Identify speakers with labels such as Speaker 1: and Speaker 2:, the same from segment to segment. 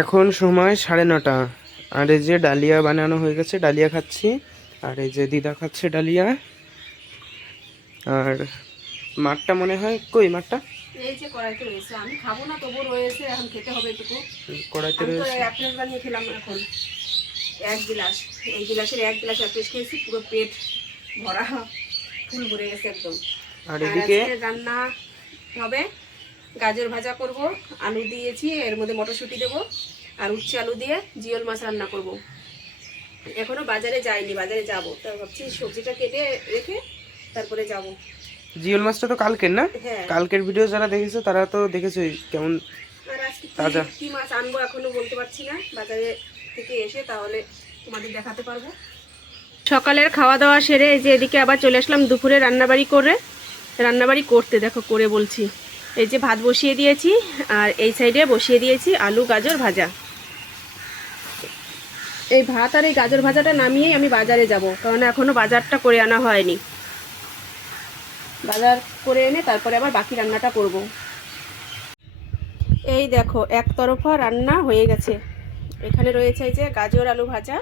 Speaker 1: এখন সময় সাড়ে নটা। আর এই যে ডালিয়া বানানো হয়ে গেছে ডালিয়া খাচ্ছি। আর এই যে দিদা খাচ্ছে ডালিয়া। আর মাঠটা মনে হয় কই মাঠটা?
Speaker 2: এই যে কড়াইতে রয়েছে। আমি খাব না তবু রয়েছে এখন খেতে হবে এটুকু
Speaker 1: কড়াইতে রয়েছে।
Speaker 2: এক গ্লাস বানিয়ে খেলাম এখন। এক গ্লাস। এই গ্লাসের এক গ্লাস এক খেয়েছি পুরো পেট ভরা ফুল ভরে গেছে একদম।
Speaker 1: আর এদিকে?
Speaker 2: রান্না হবে গাজর ভাজা করব আলু দিয়েছি এর মধ্যে মটরশুঁটি দেবো আর উচ্ছে আলু দিয়ে জিওল মাছ রান্না করব। এখনও বাজারে যাইনি বাজারে যাব। তা ভাবছি সবজিটা কেটে রেখে তারপরে যাব।
Speaker 1: জিওল মাছটা তো কালকের না?
Speaker 2: হ্যাঁ।
Speaker 1: কালকের ভিডিও যারা দেখেছ তারা তো দেখেছোই কেমন
Speaker 2: কি-
Speaker 1: তাজা।
Speaker 2: কি মাছ আনব এখনও বলতে পারছি না। বাজারে থেকে এসে তাহলে তোমাদের দেখাতে পারব। সকালের খাওয়া দাওয়া সেরে এই যে এদিকে আবার চলে আসলাম দুপুরে রান্নাবাড়ি করে। রান্নাবাড়ি করতে দেখো করে বলছি। এই যে ভাত বসিয়ে দিয়েছি, আর এই সাইডে বসিয়ে দিয়েছি আলু, গাজর ভাজা। এই ভাত আর এই গাজর ভাজাটা নামিয়েই আমি বাজারে যাব, কারণ এখনও বাজারটা করে আনা হয়নি। বাজার করে এনে তারপরে আবার বাকি রান্নাটা করব। এই দেখো, একতরফা রান্না হয়ে গেছে। এখানে রয়েছে এই যে গাজর, আলু ভাজা,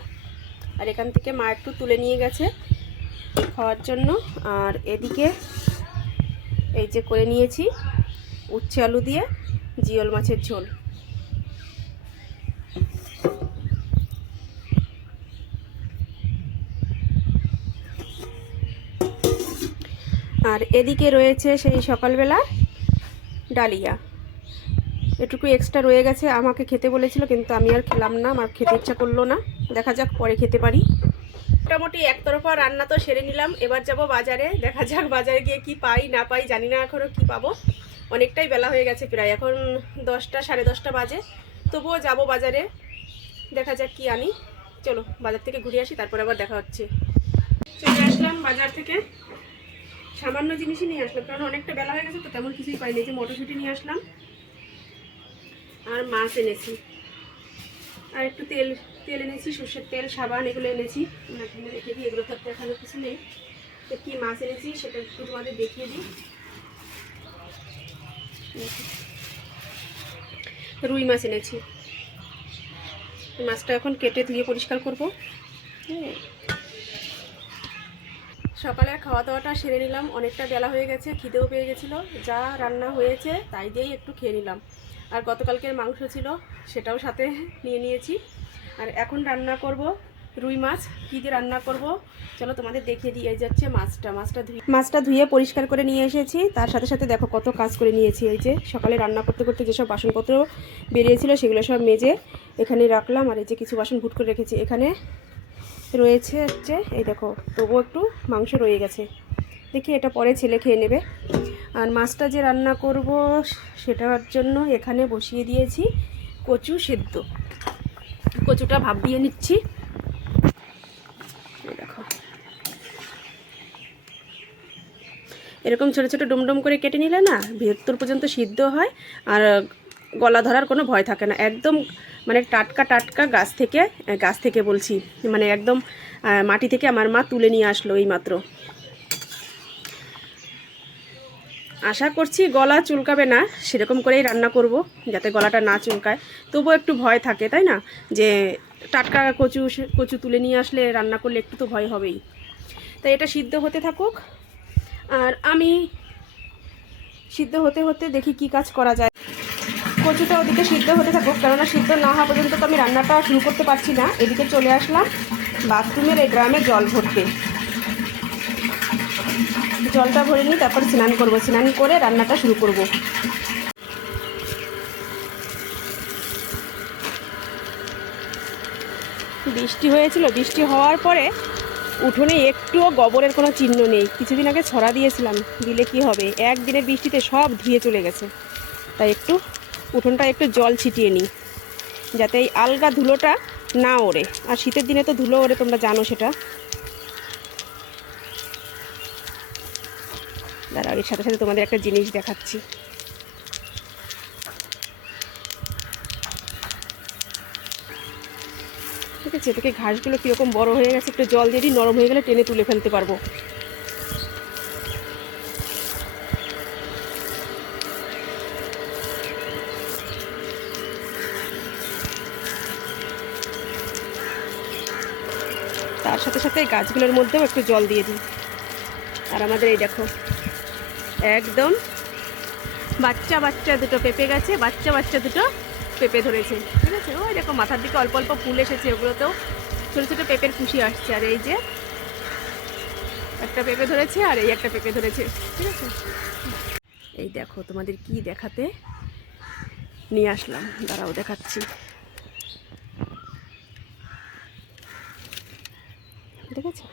Speaker 2: আর এখান থেকে মা একটু তুলে নিয়ে গেছে খাওয়ার জন্য। আর এদিকে এই যে করে নিয়েছি। উচ্ছে আলু দিয়ে জিওল মাছের ঝোল। আর এদিকে রয়েছে সেই সকালবেলা ডালিয়া। এটুকু এক্সট্রা রয়ে গেছে, আমাকে খেতে বলেছিল, কিন্তু আমি আর খেলাম না, আমার খেতে ইচ্ছা করল না। দেখা যাক, পরে খেতে পারি। মোটামুটি একতরফা রান্না তো সেরে নিলাম, এবার যাব বাজারে, দেখা যাক বাজারে গিয়ে কি পাই, না পাই, জানি না এখনও কি পাবো। অনেকটাই বেলা হয়ে গেছে প্রায়। এখন দশটা, সাড়ে দশটা বাজে। তবুও যাব বাজারে। দেখা যাক কি আনি। চলো, বাজার থেকে ঘুরে আসি, তারপর আবার দেখা হচ্ছে। চলে আসলাম বাজার থেকে। সামান্য জিনিসই নিয়ে আসলাম, কারণ অনেকটা বেলা হয়ে গেছে তো তেমন কিছুই পাইনি। যে মটরশুঁটি নিয়ে আসলাম। আর মাছ এনেছি। আর একটু তেল তেল এনেছি, সর্ষের তেল, সাবান, এগুলো এনেছি। রেখে দিই, এগুলো তো দেখানোর কিছু নেই। তো কী মাছ এনেছি সেটা একটু তোমাদের দেখিয়ে দিই। রুই মাছ এনেছি। মাছটা এখন কেটে ধুয়ে পরিষ্কার করব। হ্যাঁ সকালে খাওয়া দাওয়াটা সেরে নিলাম। অনেকটা বেলা হয়ে গেছে, খিদেও পেয়ে গেছিল। যা রান্না হয়েছে তাই দিয়েই একটু খেয়ে নিলাম। আর গতকালকের মাংস ছিল, সেটাও সাথে নিয়ে নিয়েছি। আর এখন রান্না করব রুই মাছ, কী দিয়ে রান্না করব? চলো তোমাদের দেখিয়ে দিয়ে যাচ্ছে মাছটা মাছটা ধুয়ে মাছটা ধুয়ে পরিষ্কার করে নিয়ে এসেছি। তার সাথে সাথে দেখো কত কাজ করে নিয়েছি, এই যে সকালে রান্না করতে করতে যেসব বাসনপত্র বেরিয়েছিল সেগুলো সব মেজে এখানে রাখলাম। আর এই যে কিছু বাসন ভুট করে রেখেছি। এখানে রয়েছে হচ্ছে, এই দেখো, তবুও একটু মাংস রয়ে গেছে। দেখি এটা পরে ছেলে খেয়ে নেবে। আর মাছটা যে রান্না করব সেটার জন্য এখানে বসিয়ে দিয়েছি কচু সেদ্ধ। কচুটা ভাপ দিয়ে নিচ্ছি এই দেখো এরকম ছোটো ছোটো ডুমডুম করে কেটে নিলে না ভেতর পর্যন্ত সিদ্ধ হয় আর গলা ধরার কোনো ভয় থাকে না। একদম মানে টাটকা টাটকা গাছ থেকে গাছ থেকে বলছি মানে একদম মাটি থেকে আমার মা তুলে নিয়ে আসলো এই মাত্র আশা করছি গলা চুলকাবে না, সেরকম করেই রান্না করব যাতে গলাটা না চুলকায়। তবুও একটু ভয় থাকে, তাই না? যে টাটকা কচু কচু তুলে নিয়ে আসলে রান্না করলে একটু তো ভয় হবেই। তাই এটা সিদ্ধ হতে থাকুক। আর আমি সিদ্ধ হতে হতে দেখি কি কাজ করা যায়। কচুটা ওদিকে সিদ্ধ হতে থাকুক, কেননা সিদ্ধ না হওয়া পর্যন্ত তো আমি রান্নাটা শুরু করতে পারছি না। এদিকে চলে আসলাম বাথরুমের এই গ্রামে জল ভরতে। জলটা ভরে নিই তারপর স্নান করব, স্নান করে রান্নাটা শুরু করব। বৃষ্টি হয়েছিল, বৃষ্টি হওয়ার পরে উঠোনে একটুও গোবরের কোনো চিহ্ন নেই। কিছুদিন আগে ছড়া দিয়েছিলাম, দিলে কি হবে? একদিনের বৃষ্টিতে সব ধুয়ে চলে গেছে। তাই একটু উঠোনটা একটু জল ছিটিয়ে নিই, যাতে এই আলগা ধুলোটা না ওড়ে। আর শীতের দিনে তো ধুলো ওড়ে, তোমরা জানো সেটা। দাঁড়াও, এর সাথে সাথে তোমাদের একটা জিনিস দেখাচ্ছি। হয়েছে তোকে ঘাসগুলো কীরকম বড় হয়ে গেছে, একটু জল দিয়ে দিই, নরম হয়ে গেলে টেনে তুলে ফেলতে পারব। তার সাথে সাথে এই গাছগুলোর মধ্যেও একটু জল দিয়ে দিই। আর আমাদের এই দেখো, একদম বাচ্চা বাচ্চা দুটো পেঁপে গেছে, বাচ্চা বাচ্চা দুটো পেঁপে ধরেছে। আছে ওই দেখো মাথার দিকে অল্প অল্প ফুল এসেছে ওগুলোতেও। ছোটো ছোটো পেঁপের খুশি আসছে আর এই যে একটা পেঁপে ধরেছে আর এই একটা পেঁপে ধরেছে, ঠিক আছে? এই দেখো তোমাদের কি দেখাতে নিয়ে আসলাম, দাঁড়াও দেখাচ্ছি। ঠিক আছে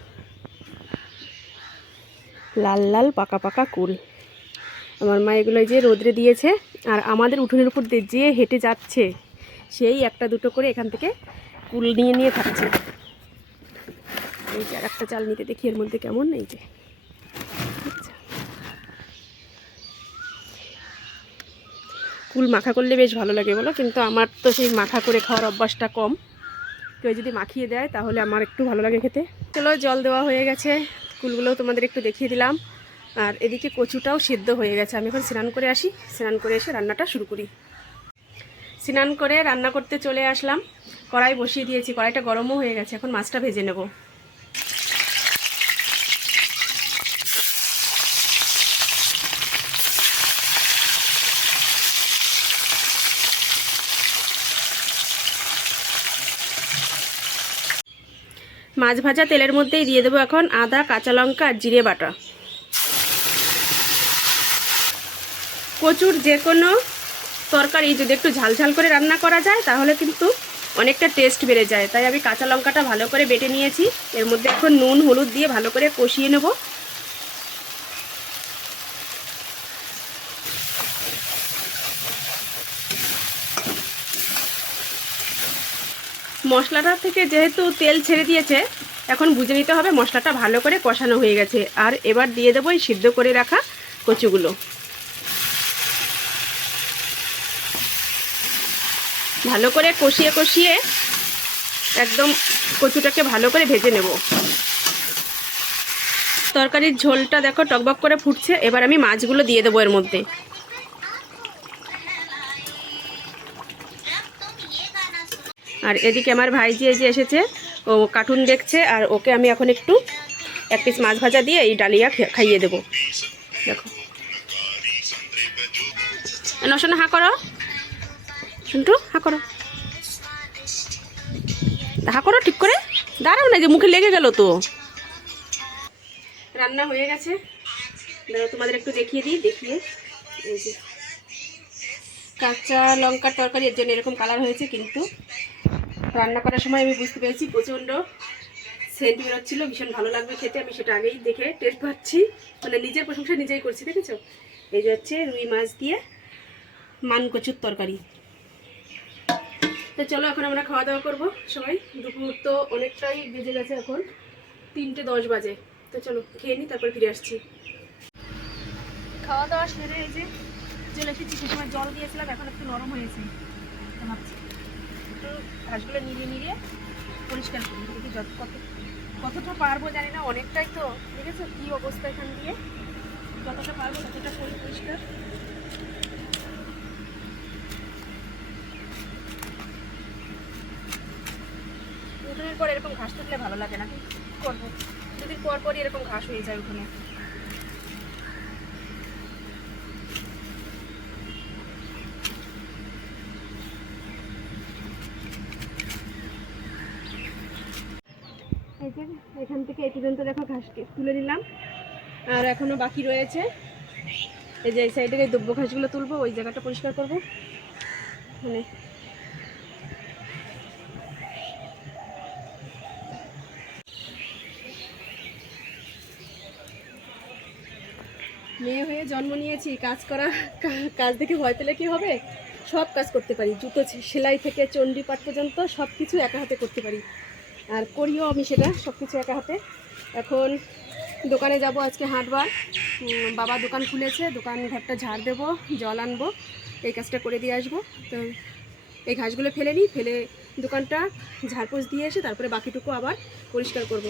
Speaker 2: লাল লাল পাকা পাকা কুল। আমার মা এগুলো যে রোদ্রে দিয়েছে আর আমাদের উঠোনের উপর দিয়ে যে হেঁটে যাচ্ছে সেই একটা দুটো করে এখান থেকে কুল নিয়ে নিয়ে থাকছে। এই যে আর একটা চাল নিতে দেখি এর মধ্যে কেমন, এই যে। কুল মাখা করলে বেশ ভালো লাগে বলো, কিন্তু আমার তো সেই মাখা করে খাওয়ার অভ্যাসটা কম। কেউ যদি মাখিয়ে দেয়, তাহলে আমার একটু ভালো লাগে খেতে। চলো, জল দেওয়া হয়ে গেছে। কুলগুলোও তোমাদের একটু দেখিয়ে দিলাম। আর এদিকে কচুটাও সিদ্ধ হয়ে গেছে। আমি এখন স্নান করে আসি। স্নান করে এসে রান্নাটা শুরু করি। স্নান করে রান্না করতে চলে আসলাম। কড়াই বসিয়ে দিয়েছি, কড়াইটা গরমও হয়ে গেছে, এখন মাছটা ভেজে নেব। মাছ ভাজা তেলের মধ্যেই দিয়ে দেবো এখন আদা, কাঁচা লঙ্কা আর জিরে বাটা। কচুর যে কোনো তরকারি যদি একটু ঝাল ঝাল করে রান্না করা যায়, তাহলে কিন্তু অনেকটা টেস্ট বেড়ে যায়। তাই আমি কাঁচা লঙ্কাটা ভালো করে বেটে নিয়েছি। এর মধ্যে এখন নুন, হলুদ দিয়ে ভালো করে কষিয়ে নেব। মশলাটা থেকে যেহেতু তেল ছেড়ে দিয়েছে, এখন বুঝে নিতে হবে মশলাটা ভালো করে কষানো হয়ে গেছে। আর এবার দিয়ে দেবো এই সিদ্ধ করে রাখা কচুগুলো। ভালো করে কষিয়ে কষিয়ে একদম কচুটাকে ভালো করে ভেজে নেব। তরকারির ঝোলটা দেখো টকবক করে ফুটছে, এবার আমি মাছগুলো দিয়ে দেবো এর মধ্যে। আর এদিকে আমার ভাইজি এই যে এসেছে, ও কার্টুন দেখছে, আর ওকে আমি এখন একটু এক পিস মাছ ভাজা দিয়ে এই ডালিয়া খাইয়ে দেবো। দেখো। নশোনা হা করো। শুনটু, হা করো। হা করো, ঠিক করে। দাঁড়াও না যে মুখে লেগে গেল তো। রান্না হয়ে গেছে। তোমাদের একটু দেখিয়ে দিই, দেখিয়ে। এই যে কাঁচা লঙ্কার তরকারি, এর জন্য এরকম কালার হয়েছে কিন্তু। রান্না করার সময় আমি বুঝতে পেরেছি, প্রচণ্ড সেন্ট বেরোচ্ছিলো, ভীষণ ভালো লাগবে খেতে, আমি সেটা আগেই দেখে টেস্ট পাচ্ছি। মানে নিজের প্রশংসা নিজেই করছি, দেখেছ? এই যে হচ্ছে রুই মাছ দিয়ে মান কচুর তরকারি। তো চলো এখন আমরা খাওয়া দাওয়া করব সবাই। দুপুর তো অনেকটাই বেজে গেছে এখন। তিনটে দশ বাজে। তো চলো খেয়ে নিই তারপর ফিরে আসছি। খাওয়া দাওয়া সেরে এই যে চলে এসেছি সে সময় জল দিয়েছিলাম, এখন একটু নরম হয়েছে। ভাবছি একটু ঘাসগুলো নিড়িয়ে নিড়িয়ে পরিষ্কার করি, দেখি যত কত, কতটা পারব জানি না, অনেকটাই তো। দেখেছ কী অবস্থা এখান দিয়ে? যতটা পারব ততটা করি পরিষ্কার। উঠোনের পর এরকম ঘাস তুললে ভালো লাগে না। করব? দুদিন পর পরই এরকম ঘাস হয়ে যায় ওখানে। এখান থেকে এই পর্যন্ত দেখো ঘাস তুলে নিলাম। আর এখনও বাকি রয়েছে। এই যে, এই সাইডের এই দ্রব্য ঘাসগুলো তুলবো, ওই জায়গাটা পরিষ্কার করব। মানে মেয়ে হয়ে জন্ম নিয়েছি, কাজ করা কাজ দেখে ভয় পেলে কি হবে? সব কাজ করতে পারি, জুতো সেলাই থেকে চণ্ডী পাঠ পর্যন্ত সব কিছু একা হাতে করতে পারি। আর করিও আমি সেটা, সব কিছু একা হাতে। এখন দোকানে যাব আজকে হাটবার। বাবা দোকান খুলেছে, দোকান ঘরটা ঝাড় দেবো, জল আনব, এই কাজটা করে দিয়ে আসব। তো এই ঘাসগুলো ফেলে নিই, ফেলে দোকানটা ঝাড়পোছ দিয়ে এসে তারপরে বাকিটুকু আবার পরিষ্কার করব।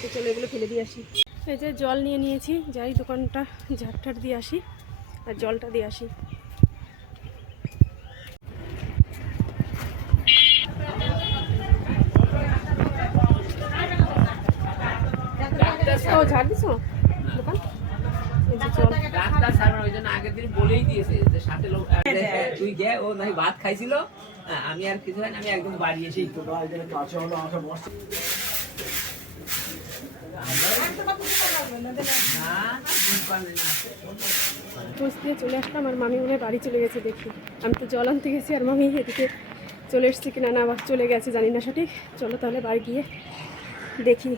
Speaker 2: তো চলো এগুলো ফেলে দিয়ে আসি। এই যে জল নিয়ে নিয়েছি। যাই দোকানটা ঝাড়টার দিয়ে আসি আর জলটা দিয়ে আসি। ও ঝাড় দিছো? দোকান? এই যে চল
Speaker 3: ডাক্তার স্যার ওই জন্য আগের দিন বলেই দিয়েছে যে সাথে লোক আহ, হ্যাঁ, তুই গে ও নাই ভাত খাইছিল। হ্যাঁ, আমি আর কিছু হয় আমি একদম বাড়ি এসেই টোটো না।
Speaker 2: দিয়ে চলে আসলাম আর মামি মনে বাড়ি চলে গেছে দেখি। আমি তো জল আনতে গেছি আর মামি এদিকে চলে এসছে কিনা না আবার চলে গেছে জানি না সঠিক। চলো তাহলে বাড়ি গিয়ে দেখি।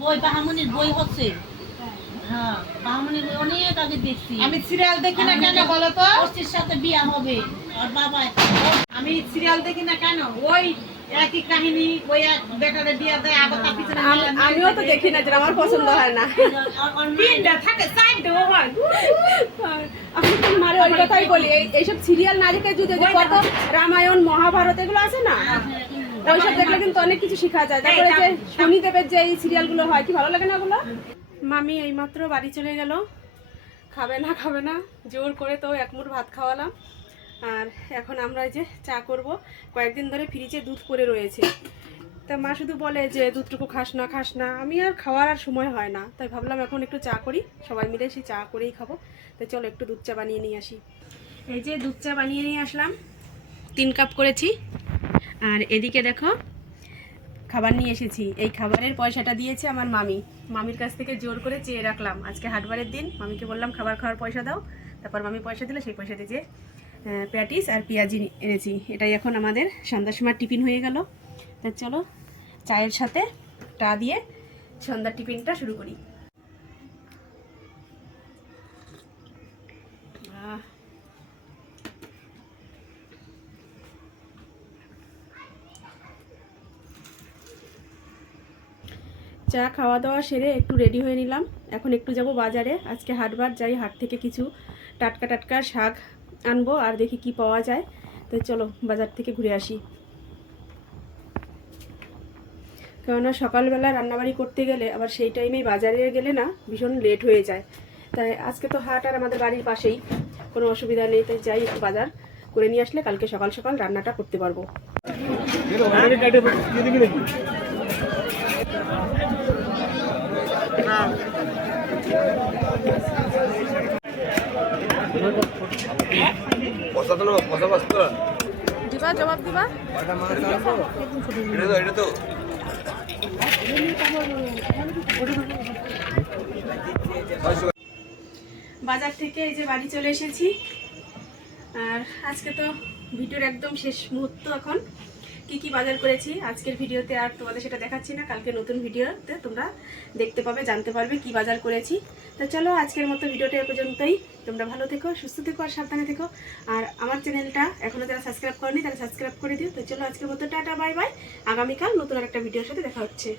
Speaker 4: বই বাহামনির বই হচ্ছে। হ্যাঁ বাহামনির বই অনেক আগে দেখছি।
Speaker 5: আমি সিরিয়াল দেখি না কেন বলো তো?
Speaker 4: সাথে বিয়া হবে। আর বাবা
Speaker 5: আমি সিরিয়াল দেখি না কেন? ওই একই কাহিনী ওই বেটারে বিয়ে দেয় আবার তার পিছনে
Speaker 2: আমিও তো দেখি না যেটা আমার পছন্দ হয় না।
Speaker 5: তিনটা থাকে চারটে হয়।
Speaker 2: আমি তো মারে ওই কথাই বলি এইসব সিরিয়াল না দেখে যদি কত রামায়ণ মহাভারত এগুলো আছে না? ওইসব দেখলে কিন্তু অনেক কিছু শেখা যায়। তারপরে যে শনিদেবের যে এই সিরিয়ালগুলো হয় কি ভালো লাগে না ওগুলো? মামি এইমাত্র বাড়ি চলে গেল। খাবে না খাবে না জোর করে তো এক মুঠ ভাত খাওয়ালাম। আর এখন আমরা যে চা করব। কয়েকদিন ধরে ফ্রিজে দুধ পড়ে রয়েছে। তা মা শুধু বলে যে দুধটুকু খাস না খাস না। আমি আর খাওয়ার আর সময় হয় না। তাই ভাবলাম এখন একটু চা করি। সবাই মিলে সেই চা করেই খাব। তাই চলো একটু দুধ চা বানিয়ে নিয়ে আসি। এই যে দুধ চা বানিয়ে নিয়ে আসলাম। তিন কাপ করেছি। আর এদিকে দেখো, খাবার নিয়ে এসেছি। এই খাবারের পয়সাটা দিয়েছে আমার মামি। মামির কাছ থেকে জোর করে চেয়ে রাখলাম। আজকে হাটবারের দিন। মামিকে বললাম, খাবার খাওয়ার পয়সা দাও। তারপর মামি পয়সা দিলে, সেই পয়সা দিয়ে প্যাটিস আর পেঁয়াজি এনেছি। এটাই এখন আমাদের সন্ধ্যার সময় টিফিন হয়ে গেল। তা চলো, চায়ের সাথে টা দিয়ে সন্ধ্যার টিফিনটা শুরু করি। চা খাওয়া দাওয়া সেরে একটু রেডি হয়ে নিলাম। এখন একটু যাব বাজারে। আজকে হাটবার, যাই হাট থেকে কিছু টাটকা টাটকা শাক আনব আর দেখি কি পাওয়া যায়। তো চলো, বাজার থেকে ঘুরে আসি। কেননা সকালবেলা রান্নাবাড়ি করতে গেলে আবার সেই টাইমেই বাজারে গেলে না ভীষণ লেট হয়ে যায়। তাই আজকে তো হাট আর আমাদের বাড়ির পাশেই, কোনো অসুবিধা নেই। তাই যাই একটু বাজার করে নিয়ে আসলে কালকে সকাল সকাল রান্নাটা করতে পারব। দিবা জবাব দিবা? বাজার থেকে এই যে বাড়ি চলে এসেছি। আর আজকে তো ভিডিওর একদম শেষ মুহূর্ত এখন। কি কি বাজার করেছি আজকের ভিডিওতে আর তোমাদের সেটা দেখাচ্ছি না। কালকে নতুন ভিডিওতে তোমরা দেখতে পাবে, জানতে পারবে কি বাজার করেছি। তো চলো আজকের মতো ভিডিওটা এ পর্যন্তই। তোমরা ভালো থেকো, সুস্থ থেকো আর সাবধানে থেকো। আর আমার চ্যানেলটা এখনও যারা সাবস্ক্রাইব করেনি তারা সাবস্ক্রাইব করে দিও। তো চলো আজকের মতো টাটা, বাই বাই। আগামীকাল নতুন আর একটা ভিডিওর সাথে দেখা হচ্ছে।